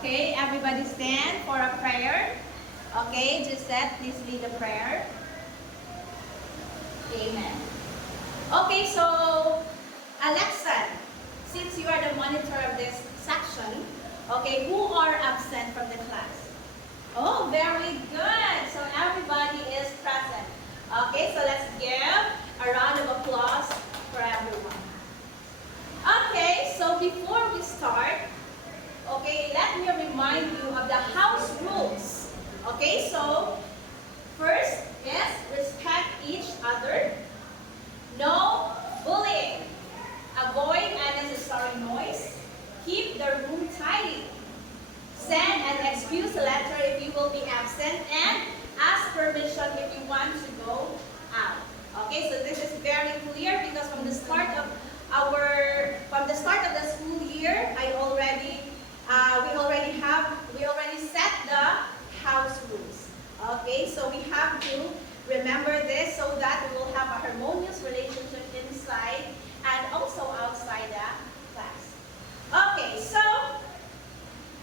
Okay, everybody stand for a prayer. Okay, Gisette, please lead the prayer. Amen. Okay, so Alexa, since you are the monitor of this section, okay, who are absent from the class? Oh, very good. So everybody is present. Okay, so let's give a round of applause for everyone. Okay, so before we start, okay, let me remind you of the house rules. Okay, so first is respect each other. No bullying. Avoid unnecessary noise. Keep the room tidy. Send an excuse letter if you will be absent, and ask permission if you want to go out. Okay, so this is very clear because from the start of the school year, we already set the house rules. Okay, so we have to remember this so that we will have a harmonious relationship inside and also outside the class. Okay, so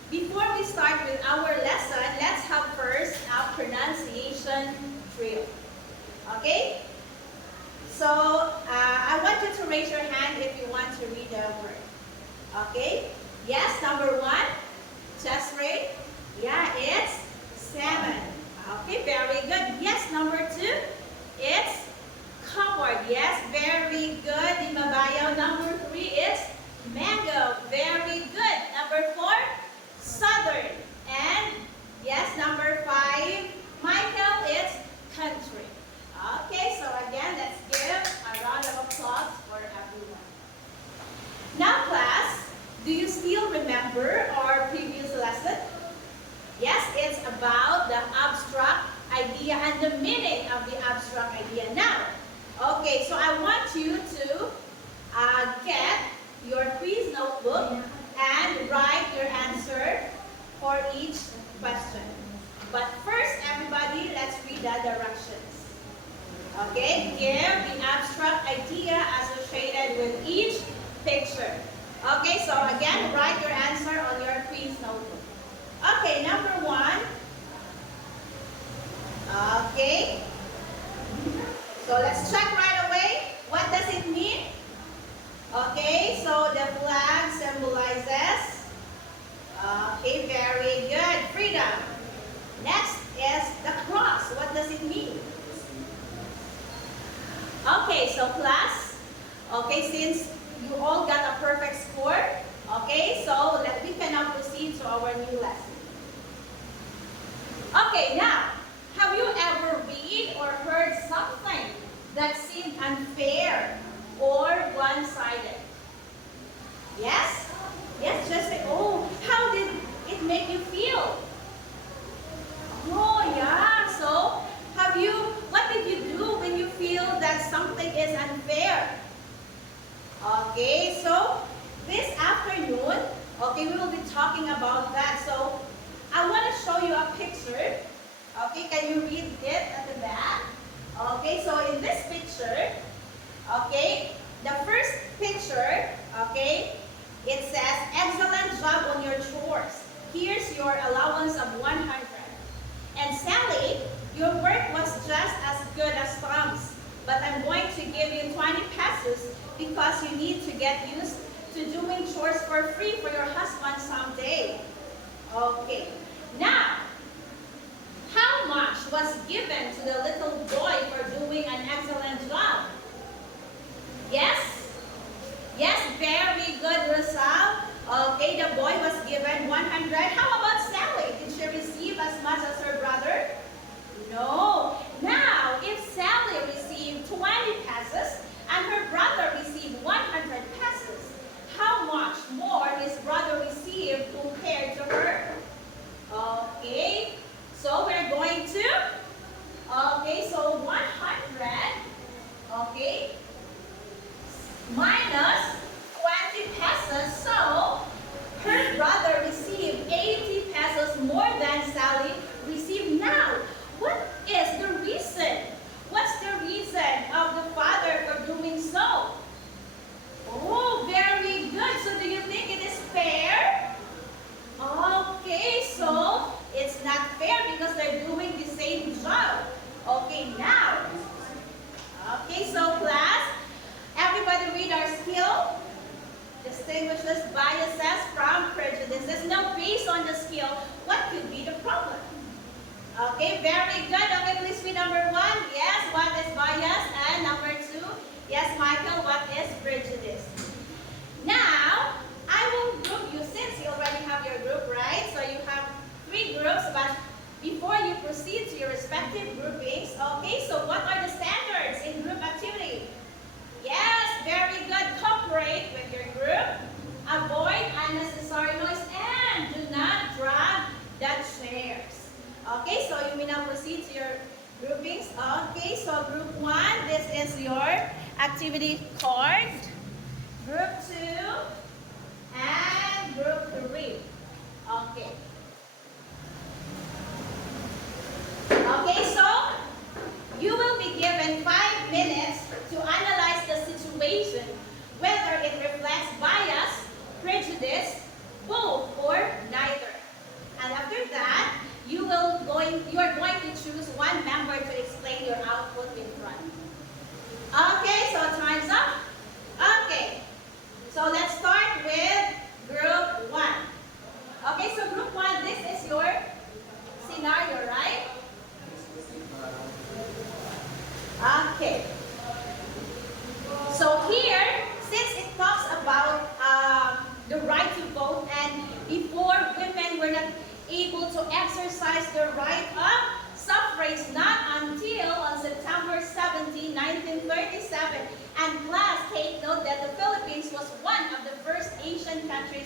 before we start with our lesson, let's have first a pronunciation drill. Okay? So, I want you to raise your hand if you want to read the word. Okay? Yes, number 1, chest rate. Yeah, it's 7. Okay, very good. Yes, number 2, it's cupboard. Yes, very good. Di Mabayaw. Number 3 is mango. Very good. Number 4, southern. And yes, number 5, Michael, it's country. Okay, so again, let's give a round of applause for everyone. Now, class, do you still remember our previous lesson? Yes, it's about the abstract idea and the meaning of the abstract idea. Now, okay, so I want you to get your quiz notebook and write your answer for each question. But first, everybody, let's read the directions. Okay, give the abstract idea associated with each picture. Okay, so again, write your answer on your quiz notebook. Okay, number 1. Okay. So let's check right away. What does it mean? Okay, so the flag symbolizes, okay, very good, freedom. Next is the cross. What does it mean? Okay, so class, okay, since you all got a perfect score, okay, so we can now proceed to our new lesson. Okay, now, have you ever read or heard something that seemed unfair or one-sided? Yes? Yes, just say, oh, how did it make you feel? Oh, yeah, so what did you do when you feel that something is unfair? Okay, so this afternoon, okay, we will be talking about that. So I want to show you a picture. Okay, can you read it at the back? Okay, so in this picture, okay, the first picture, okay, it says, excellent job on your chores. Here's your allowance of 100. And Sally, your work was just as good as Tom's, but I'm going to give you 20 pesos because you need to get used to doing chores for free for your husband someday. Okay, now, how much was given to the little boy for doing an excellent job? Yes? Yes, very good, Rosal. Okay, the boy was given 100. How about Sally? Did she receive as much as her brother? No. Now, if Sally received 20 pesos and her brother received 100 pesos, how much more his brother received compared to her? Okay, so we're going to, okay, so 100, okay, minus 20 pesos, so her brother received 80 pesos more than Sally received. Now, what is the reason? What's the reason of the father for doing so? choose biases from prejudices. Now, based on the skill, what could be the problem? Okay, very good. Okay, please read number 1. Yes, what is bias? And number 2, yes, Michael, what is prejudice? Now, I will group you since you already have your group, right? So you have 3 groups, but before you proceed to your respective groupings, okay, so what are the standards in group activity? Yes, very good. Cooperate with your group. Avoid unnecessary noise and do not drag the chairs. Okay, so you may now proceed to your groupings. Okay, so group 1, this is your activity card. Group 2 and group 3. Okay. Okay, so you will be given 5 minutes to analyze the situation, whether it reflects bias, prejudice, both, or neither. And after that, you are going to choose one member to explain your output in front. Okay, so time's up. Okay, so let's start with group 1. Okay, so group 1, this is your scenario, right? Okay. So here, since it talks about the right to vote, and before women were not able to exercise the right of suffrage not until on September 17, 1937. And class, take note that the Philippines was one of the first Asian countries